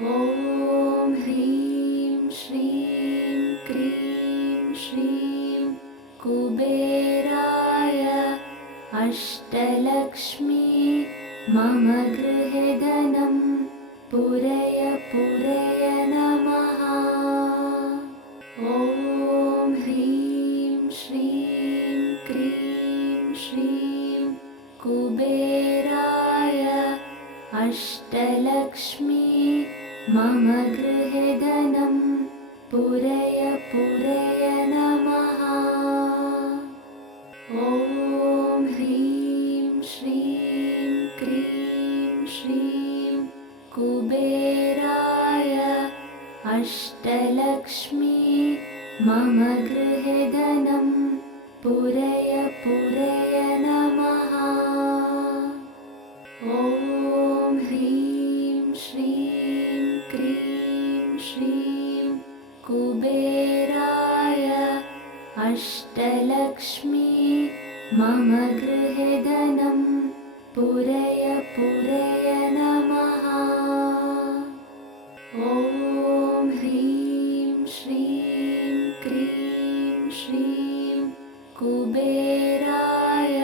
ॐ ह्रीं श्रीं क्रीं श्रीं कुबेराय अष्टलक्ष्मी मम गृहे धनं पूरय पूरय नमः। ॐ ह्रीं श्रीं क्रीं श्रीं कुबेराय अष्टलक्ष्मी मम गृहे धनं पूरय पूरय नमः। ॐ ह्रीं श्रीं क्रीं श्रीं कुबेराय अष्टलक्ष्मी मम गृहे धनं पूरय पूरय नमः। ॐ ह्रीं श्रीं क्रीं श्रीं कुबेराय अष्टलक्ष्मी मम गृहे धनं पूरय पूरय नमः। ॐ ह्रीं श्रीं क्रीं श्रीं कुबेराय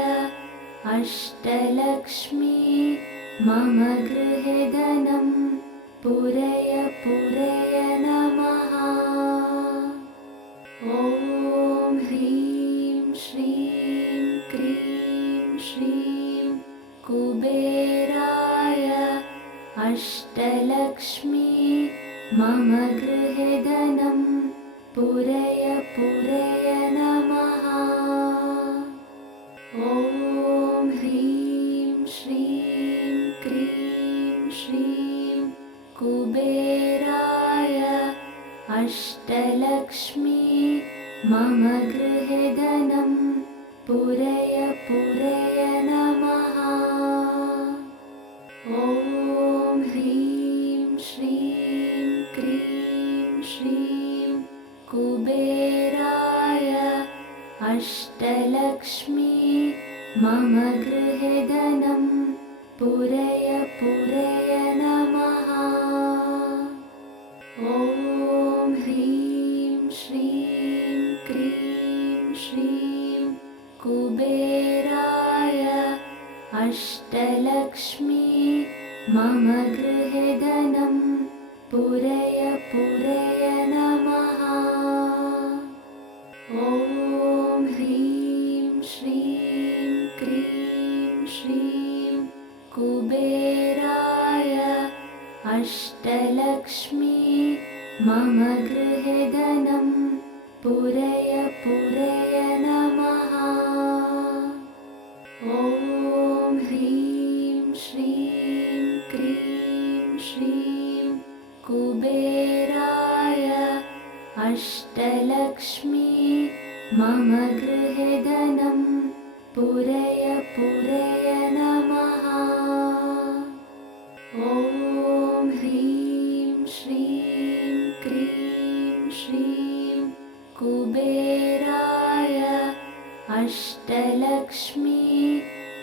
अष्टलक्ष्मी मम गृहे धनं पूरय पूरय नमः। ॐ ह्रीं श्रीं क्रीं श्रीं कुबेराय अष्टलक्ष्मी मम गृहे धनं पूरय पूरय नमः। ॐ ह्रीं श्रीं क्रीं श्रीं कुबेराय अष्टलक्ष्मी मम गृहे धनं पूरय पूरय नमः। ॐ ह्रीं श्रीं क्रीं श्रीं कुबेराय अष्टलक्ष्मी मम गृहे धनं पूरय पूरय नमः। ॐ ह्रीं श्रीं क्रीं श्रीं कुबेराय अष्टलक्ष्मी मम गृहे धनं पूरय पूरय नमः। ॐ ह्रीं श्रीं क्रीं श्रीं कुबेराय अष्टलक्ष्मी मम गृहे धनं पूरय पूरय नमः। ॐ ह्रीं श्रीं क्रीं श्रीं कुबेराय अष्टलक्ष्मी मम गृहे धनं पूरय पूरय नमः। ॐ ह्रीं श्रीं क्रीं श्रीं कुबेराय अष्टलक्ष्मी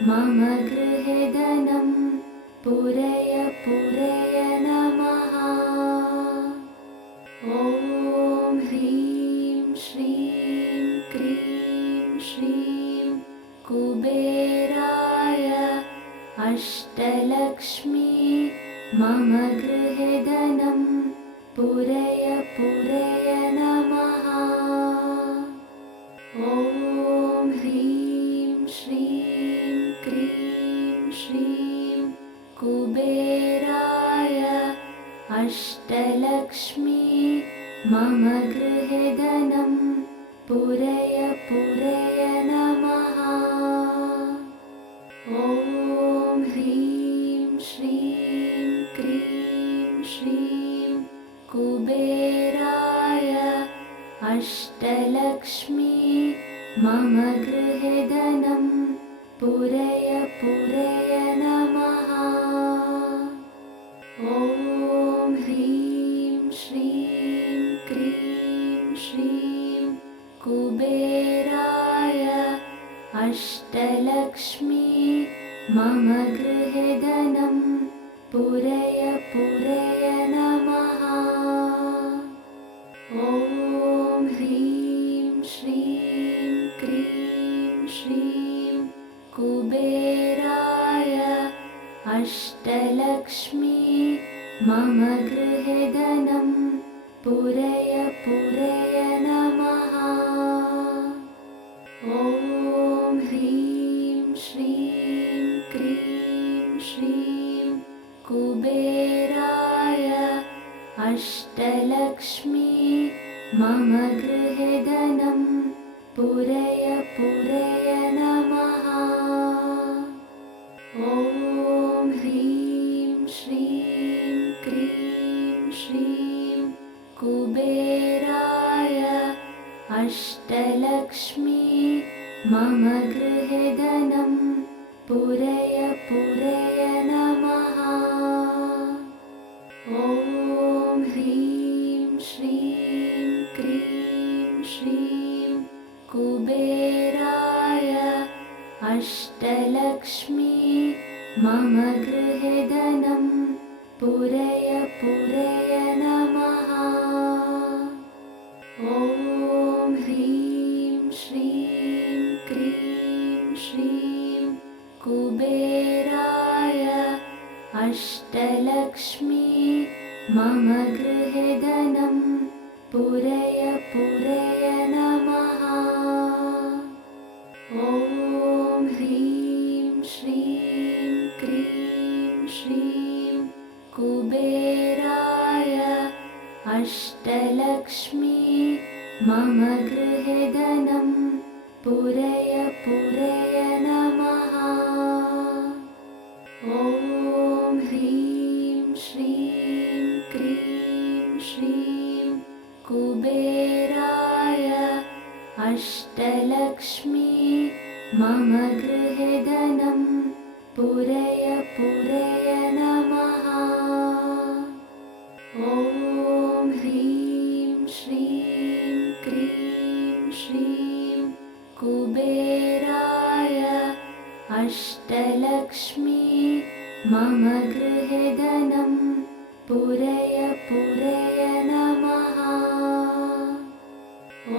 मम गृहे धनं पूरय पूरय नमः। ॐ ह्रीं श्रीं क्रीं श्रीं कुबेराय अष्टलक्ष्मी मम गृहे धनं पूरय पूरय नमः। ॐ ह्रीं श्रीं क्रीं श्रीं कुबेराय अष्टलक्ष्मी मम गृहे धनं पूरय पूरय नमः। ॐ ह्रीं श्रीं क्रीं श्रीं कुबेराय अष्टलक्ष्मी मम गृहे धनं पूरय पूरय नमः। ॐ ह्रीं श्रीं क्रीं श्रीं कुबेराय अष्टलक्ष्मी मम गृहे धनं पूरय पूरय नमः। मम गृहे धनं पूरय पूरय नमः। ॐ ह्रीं श्रीं क्रीं श्रीं कुबेराय अष्टलक्ष्मी मम गृहे धनं पूरय पूरय नमः। ॐ ह्रीं श्रीं क्रीं श्रीं कुबेराय अष्टलक्ष्मी मम गृहे धनं पूरय पूरय नमः। ॐ ह्रीं श्रीं क्रीं श्रीं कुबेराय अष्टलक्ष्मी मम गृहे धनं पूरय पूरय नमः। ॐ ह्रीं श्रीं क्रीं श्रीं कुबेराय अष्टलक्ष्मी मम गृहे धनं पूरय पूरय नमः। ॐ ह्रीं श्रीं क्रीं श्रीं कुबेराय अष्टलक्ष्मी मम गृहे धनं पूरय पूरय नमः। ॐ ह्रीं श्रीं क्रीं श्रीं कुबेराय अष्टलक्ष्मी मम गृहे धनं पूरय पूरय नमः। ॐ ह्रीं श्रीं क्रीं श्रीं कुबेराय अष्टलक्ष्मी मम गृहे धनं पूरय पूरय नमः।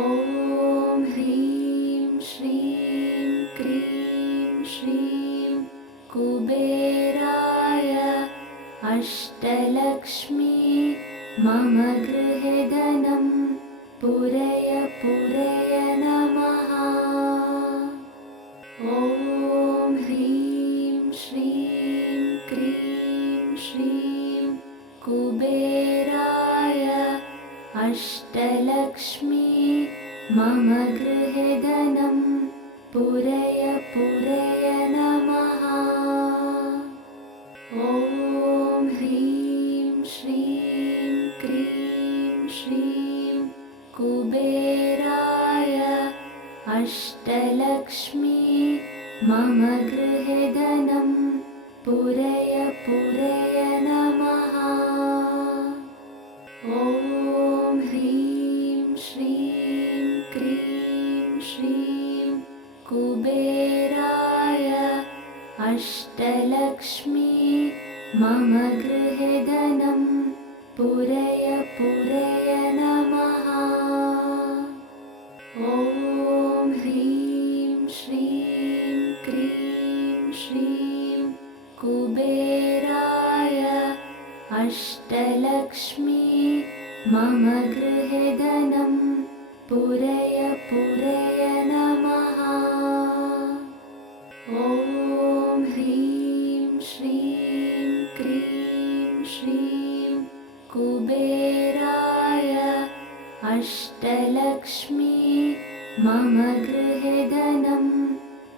ॐ ह्रीं श्रीं क्रीं श्रीं कुबेराय अष्टलक्ष्मी मम गृहे धनं पूरय पूरय नमः। ॐ ह्रीं श्रीं क्रीं श्रीं कुबेराय अष्टलक्ष्मी मम गृहे धनं पूरय पूरय नमः। ॐ ह्रीं श्रीं क्रीं श्रीं कुबेराय अष्टलक्ष्मी मम गृहे धनं पूरय पूरय नमः। ॐ ह्रीं श्रीं क्रीं श्रीं कुबेराय अष्टलक्ष्मी मम गृहे धनं पूरय पूरय नमः। ॐ ह्रीं श्रीं क्रीं श्रीं कुबेराय अष्टलक्ष्मी मम गृहे धनं पूरय पूरय नमः। ॐ ह्रीं श्रीं क्रीं श्रीं कुबेराय अष्टलक्ष्मी मम गृहे धनं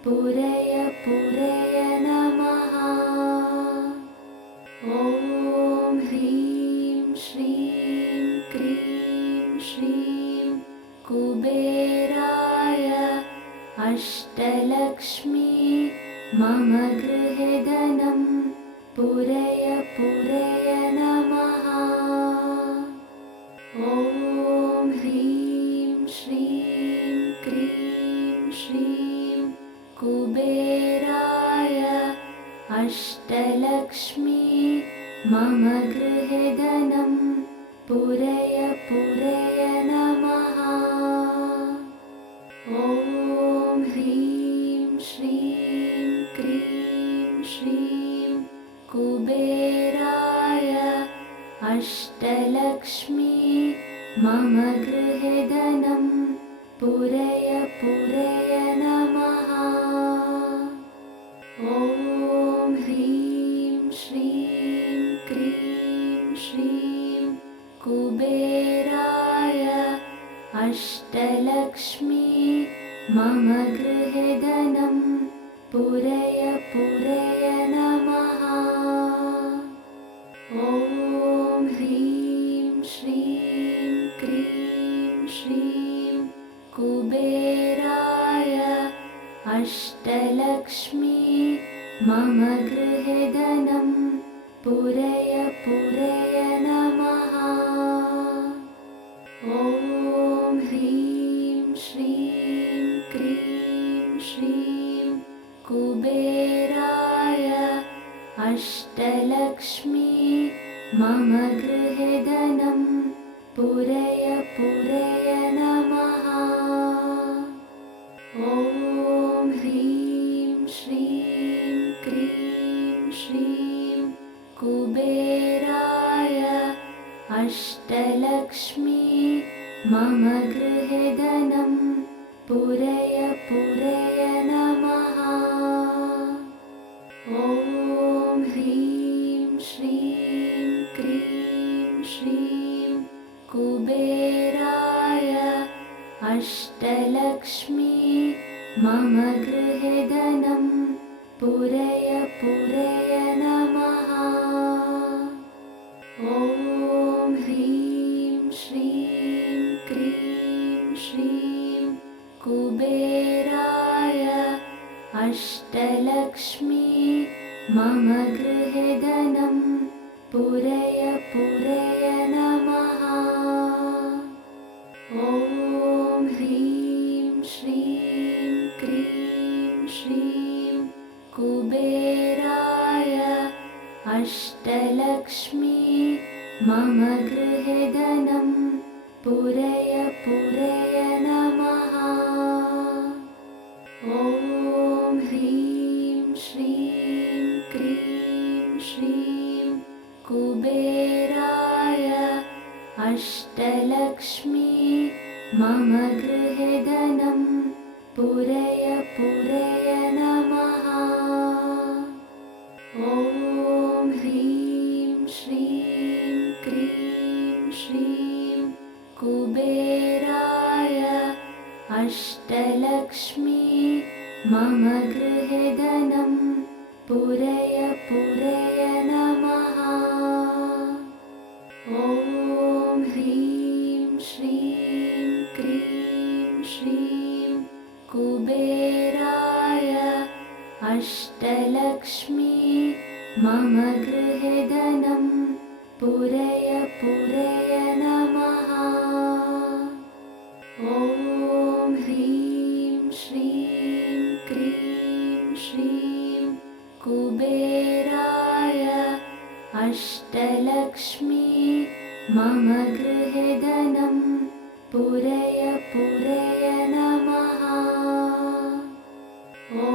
पूरय पूरय नमः। ॐ ह्रीं श्रीं क्रीं श्रीं कुबेराय अष्टलक्ष्मी मम गृहे धनं पूरय पूरय नमः। ॐ ह्रीं श्रीं क्रीं श्रीं कुबेराय अष्टलक्ष्मी मम गृहे धनं पूरय पूरय नमः। ॐ ह्रीं श्रीं क्रीं श्रीं कुबेराय अष्टलक्ष्मी मम गृहे धनं पूरय पूरय नमः। ॐ ह्रीं श्रीं क्रीं श्रीं कुबेराय अष्टलक्ष्मी मम गृहे धनं पूरय पूरय नमः। ॐ ह्रीं श्रीं क्रीं श्रीं कुबेराय अष्टलक्ष्मी मम गृहे धनं पूरय पूरय नमः। ॐ ह्रीं श्रीं क्रीं श्रीं कुबेराय अष्टलक्ष्मी मम गृहे धनं पूरय पूरय नमः। ॐ ह्रीं श्रीं क्रीं श्रीं कुबेराय अष्टलक्ष्मी मम गृहे धनं पूरय पूरय नमः। ॐ ह्रीं श्रीं क्रीं श्रीं कुबेराय अष्टलक्ष्मी मम गृहे धनं पूरय पूरय नमः। ॐ ह्रीं श्रीं क्रीं श्रीं कुबेराय अष्टलक्ष्मी मम गृहे धनं पूरय पूरय नमः। ॐ ह्रीं श्रीं क्रीं श्रीं कुबेराय अष्टलक्ष्मी मम गृहे धनं पूरय पूरय नमः। ॐ ह्रीं श्रीं क्रीं श्रीं कुबेराय अष्टलक्ष्मी मम गृहे धनं पूरय पूरय नमः। ॐ ह्रीं श्रीं क्रीं श्रीं कुबेराय अष्टलक्ष्मी मम गृहे धनं पूरय पूरय नमः। ॐ ह्रीं श्रीं क्रीं श्रीं कुबेराय अष्टलक्ष्मी मम गृहे धनं पूरय पूरय नमः। ॐ ह्रीं श्रीं क्रीं श्रीं कुबेराय अष्टलक्ष्मी मम गृहे धनं पूरय पूरय नमः। ॐ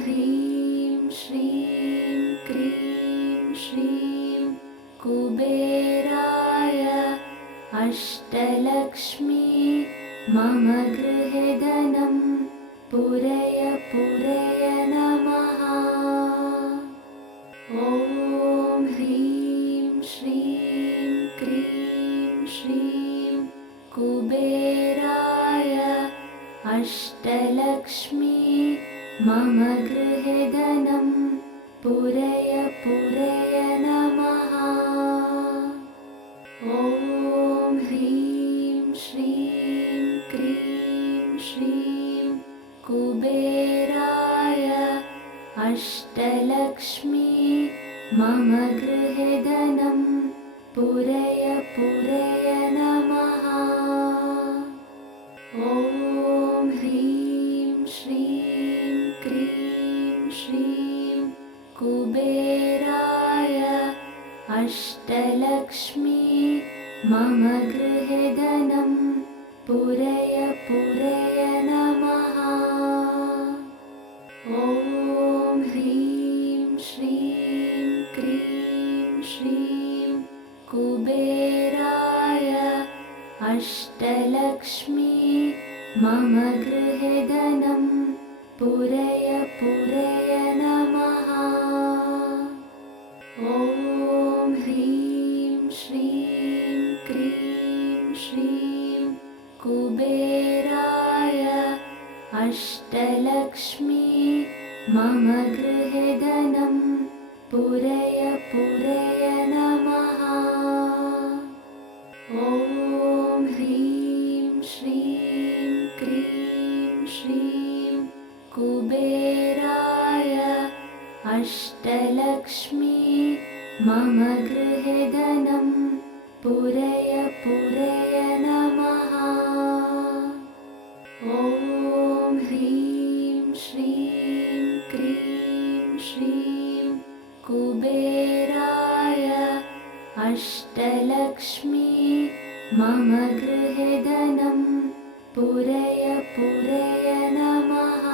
ह्रीं श्रीं क्रीं श्रीं कुबेराय अष्टलक्ष्मी मम गृहे धनं पूरय पूरय नमः। ॐ ह्रीं श्रीं क्रीं श्रीं कुबेराय अष्टलक्ष्मी मम गृहे धनं पूरय पूरय नमः। ॐ ह्रीं श्रीं क्रीं श्रीं कुबेराय अष्टलक्ष्मी मम गृहे धनं पूरय पूरय नमः। ॐ ह्रीं श्रीं क्रीं श्रीं कुबेराय अष्टलक्ष्मी मम गृहे धनं पूरय पूरय नमः। ॐ ह्रीं श्रीं क्रीं श्रीं कुबेराय अष्टलक्ष्मी मम गृहे धनं पूरय पूरय नमः। ॐ ह्रीं श्रीं क्रीं श्रीं कुबेराय अष्टलक्ष्मी मम गृहे धनं पूरय पूरय नमः। ॐ ह्रीं श्रीं क्रीं श्रीं कुबेराय अष्टलक्ष्मी मम गृहे धनं पूरय पूरय नमः। ॐ ह्रीं श्रीं क्रीं श्रीं कुबेराय अष्टलक्ष्मी मम गृहे धनं पूरय पूरय नमः।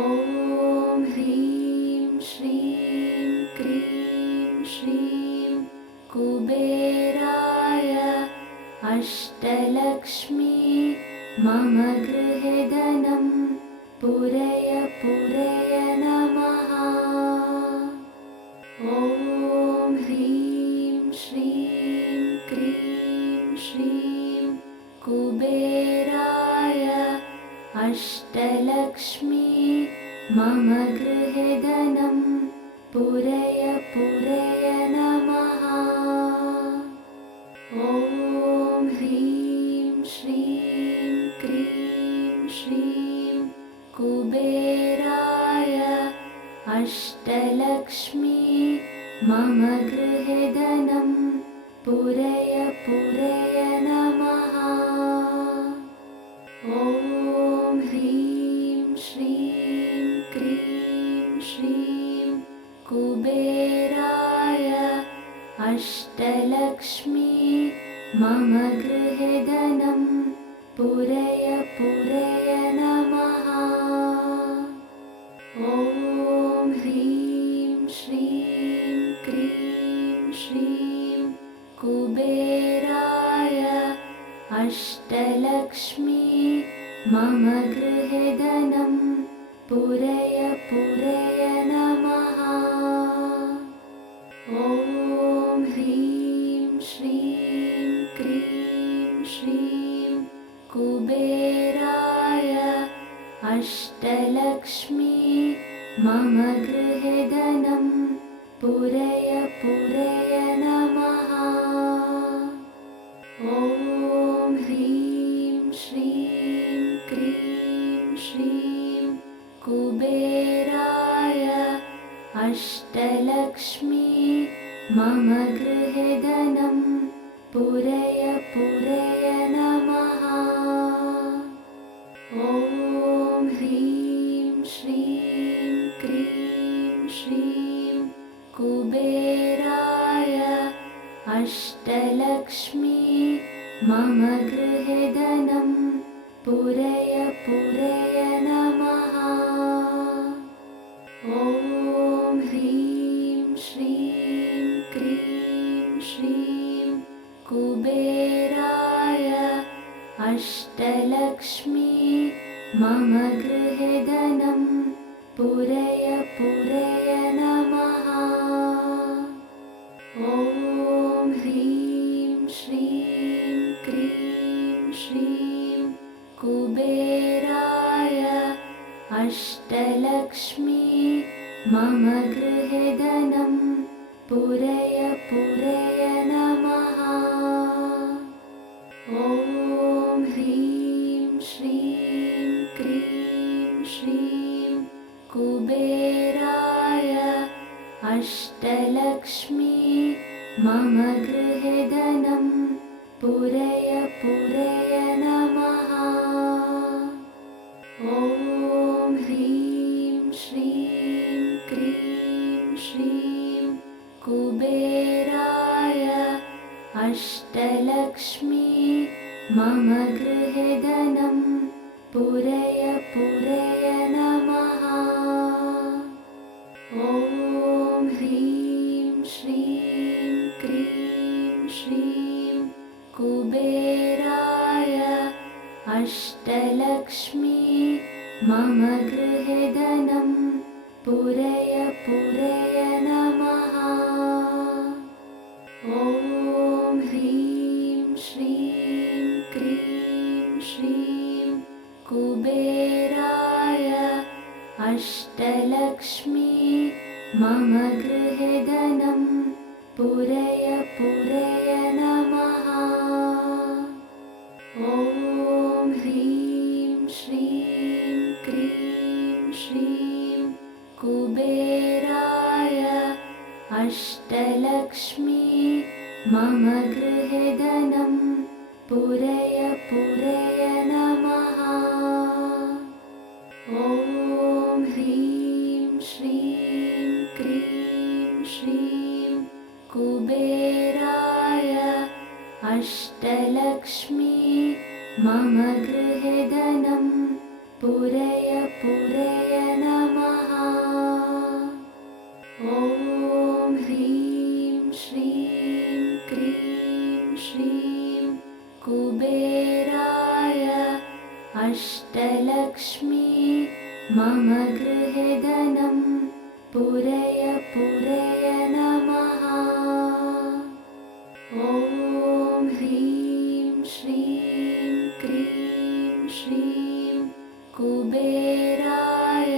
ॐ ह्रीं श्रीं क्रीं श्रीं कुबेराय अष्टलक्ष्मी मम गृहे धनं पूरय पूरय नमः। ॐ ह्रीं श्रीं क्रीं श्रीं कुबेराय अष्टलक्ष्मी मम गृहे धनं पूरय पूरय नमः। ॐ ह्रीं श्रीं क्रीं श्रीं कुबेराय अष्टलक्ष्मी मम गृहे धनं पूरय पूरय नमः। ॐ ह्रीं श्रीं क्रीं श्रीं कुबेराय अष्टलक्ष्मी मम गृहे धनं पूरय पूरय नमः। ॐ ह्रीं श्रीं क्रीं श्रीं कुबेराय अष्टलक्ष्मी मम गृहे धनं पूरय पूरय नमः। ॐ ह्रीं श्रीं क्रीं श्रीं कुबेराय अष्टलक्ष्मी मम गृहे धनं पूरय पूरय नमः। ॐ ह्रीं श्रीं क्रीं श्रीं कुबेराय अष्टलक्ष्मी मम गृहे धनं पूरय पूरय नमः। ॐ ह्रीं श्रीं क्रीं श्रीं कुबेराय अष्टलक्ष्मी मम गृहे धनं पूरय पूरय नमः। ॐ ह्रीं श्रीं क्रीं श्रीं कुबेराय अष्टलक्ष्मी मम गृहे धनं पूरय पूरय नमः। ॐ ह्रीं श्रीं क्रीं श्रीं कुबेराय अष्टलक्ष्मी मम गृहे धनं पूरय पूरय नमः। ॐ ह्रीं श्रीं क्रीं श्रीं कुबेराय अष्टलक्ष्मी मम गृहे धनं पूरय पूरय नमः। ॐ ह्रीं श्रीं क्रीं श्रीं कुबेराय अष्टलक्ष्मी मम गृहे धनं पूरय पूरय नमः। ॐ ह्रीं श्रीं कुबेराय अष्टलक्ष्मी मम गृहे धनं पूरय पूरय नमः। ॐ ह्रीं श्रीं क्रीं श्रीं कुबेराय अष्टलक्ष्मी मम गृहे धनं पूरय पूरय नमः। ॐ ह्रीं श्रीं क्रीं श्रीं कुबेराय अष्टलक्ष्मी मम गृहे धनं पूरय पूरय नमः। ॐ ह्रीं श्रीं क्रीं श्रीं कुबेराय अष्टलक्ष्मी मम गृहे धनं पूरय पूरय नमः। ॐ ह्रीं श्रीं क्रीं श्रीं कुबेराय अष्टलक्ष्मी मम गृहे धनं पूरय पूरय नमः। ॐ ह्रीं श्रीं क्रीं श्रीं कुबेराय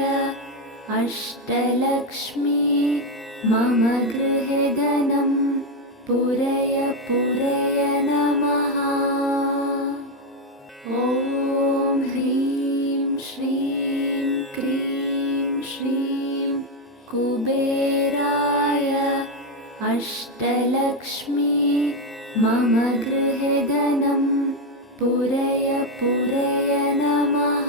अष्टलक्ष्मी मम गृहे धनं पूरय पूरय नमः। ॐ ह्रीं श्रीं क्रीं श्रीं कुबेराय अष्टलक्ष्मी मम गृहे धनं पूरय पूरय नमः।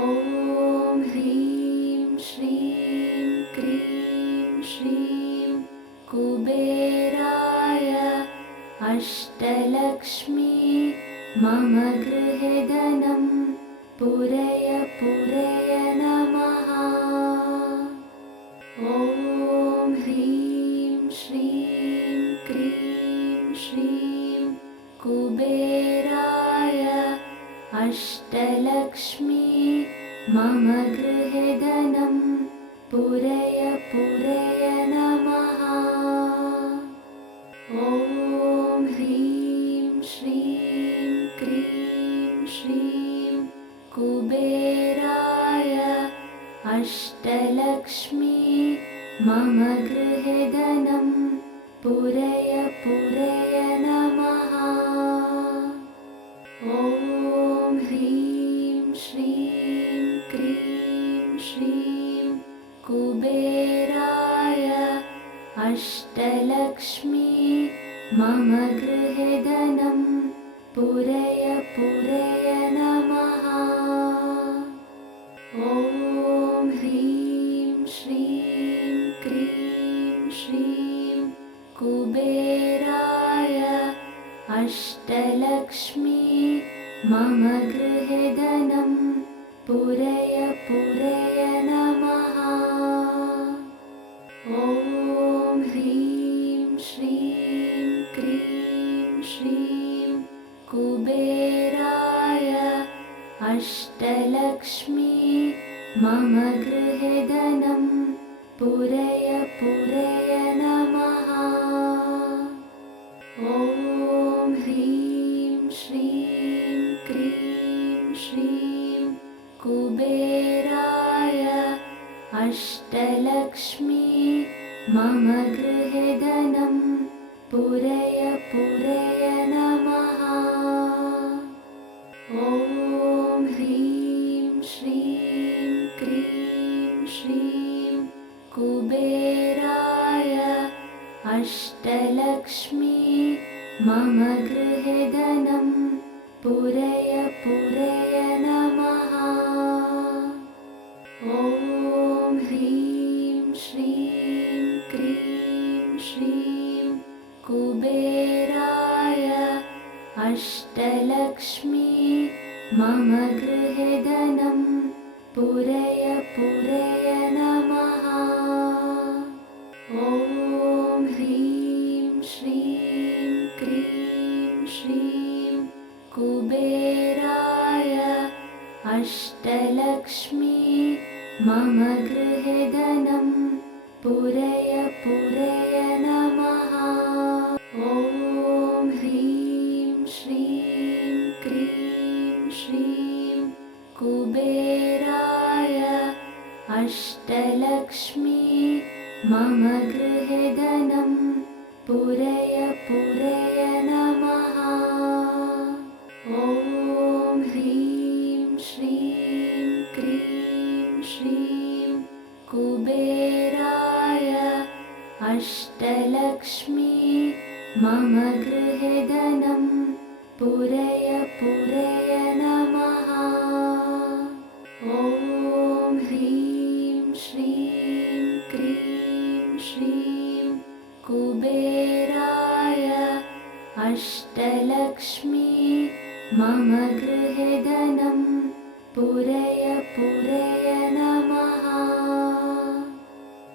ॐ ह्रीं श्रीं क्रीं श्रीं कुबेराय अष्टलक्ष्मी मम गृहे धनं पूरय पूरय नमः। ॐ ह्रीं श्रीं क्रीं श्रीं कुबेराय अष्टलक्ष्मी मम गृहे धनं पूरय पूरय नमः। ॐ ह्रीं श्रीं क्रीं श्रीं कुबेराय अष्टलक्ष्मी मम गृहे धनं पूरय पूरय नमः। ॐ ह्रीं श्रीं क्रीं श्रीं कुबेराय अष्टलक्ष्मी मम गृहे धनं पूरय पूरय नमः। ॐ ह्रीं श्रीं क्रीं श्रीं कुबेराय अष्टलक्ष्मी मम गृहे धनं पूरय पूरय नमः। ॐ ह्रीं श्रीं क्रीं श्रीं कुबेराय अष्टलक्ष्मी मम गृहे धनं पूरय पूरय नमः। ॐ ह्रीं श्रीं क्रीं श्रीं कुबेराय अष्टलक्ष्मी मम गृहे धनं पूरय पूरय नमः। ॐ ह्रीं श्रीं क्रीं श्रीं कुबेराय अष्टलक्ष्मी मम गृहे धनं पूरय पूरय नमः। ॐ ह्रीं श्रीं क्रीं श्रीं कुबेराय अष्टलक्ष्मी मम गृहे धनं पूरय पूरय नमः। ॐ ह्रीं श्रीं क्रीं मम गृहे धनं पूरय पूरय नमः। ॐ ह्रीं श्रीं क्रीं श्रीं कुबेराय अष्टलक्ष्मी मम गृहे धनं पूरय पूरय नमः। ॐ ह्रीं श्रीं क्रीं श्रीं कुबेराय अष्टलक्ष्मी मम गृहे धनं पूरय पूरय नमः। ॐ ह्रीं श्रीं क्रीं श्रीं कुबेराय अष्टलक्ष्मी मम गृहे धनं पूरय पूरय